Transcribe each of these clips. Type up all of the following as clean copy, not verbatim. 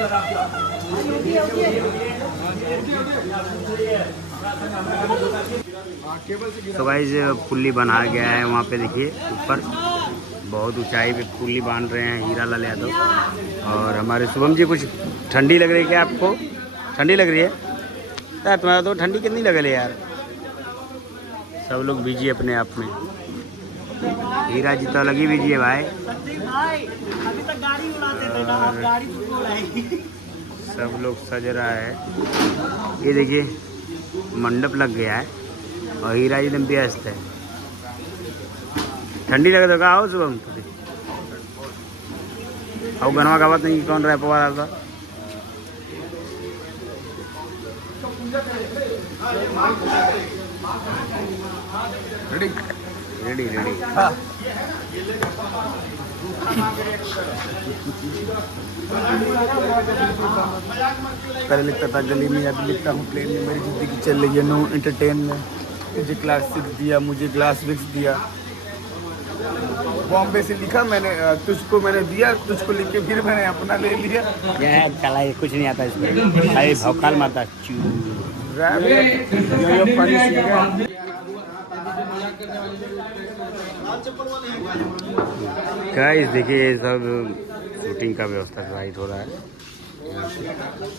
तो guys pulley बना गया है वहाँ पे, देखिए ऊपर बहुत ऊंचाई पे पुल्ली बांध रहे हैं हीरा लाल यादव। और हमारे शुभम जी, कुछ ठंडी लग रही है क्या आपको? ठंडी लग रही है यार? तुम्हारा तो ठंडी कितनी लग रही है यार। सब लोग बिजी अपने आप में। हीरा जी तो लगी बिजी है भाई। अभी तक गाड़ी उड़ाते थे ना, अब गाड़ी को उड़ाएंगे। सब लोग सज रहा है। ये देखिए मंडप लग गया है और हीरा एकदम व्यस्त है। ठंडी लगे तो कहा आओ शुभम आओ। गनवा गावत नहीं कौन रहा पवा रहा था। Ready ready ready. हाँ। पहले लिखता था गली में, अभी लिखता हूँ प्लेन में। मेरी जिंदगी चल रही है नो एंटरटेन में। मुझे क्लास 6 दिया, मुझे क्लास 6 दिया। बॉम्बे से लिखा मैंने, तुझको मैंने दिया, तुझको लिख के फिर मैंने अपना ले लिया। ये चला कुछ नहीं आता इसमें, अरे भौकाल मारता गाइस। देखिए सब शूटिंग का व्यवस्था राइट हो रहा है।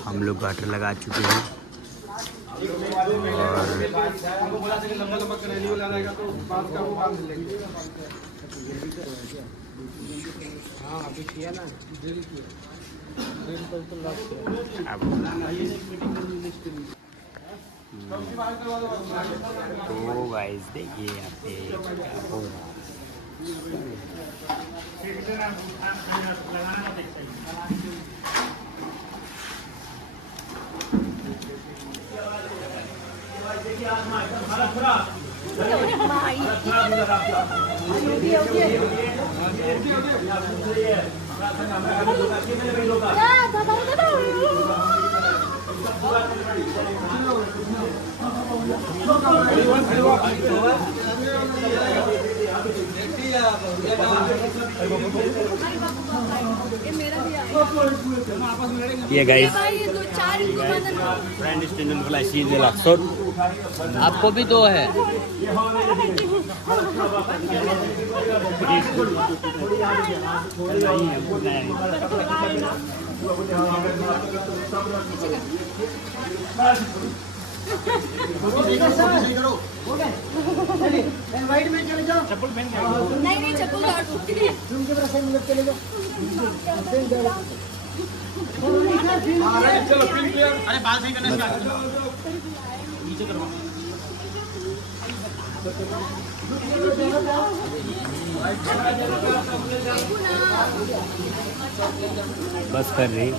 हम लोग गाटर लगा चुके हैं और तो गाइस देखिए यहाँ पे क्या हो रहा है। ये गाइस फ्रेंड स्टैंडर्ड वाला चीज है। आपको भी दो है। चप्पल पहन के नहीं चप्पल चले जाओ। अरे बाल सही करने नीचे करवा। बस कर रही।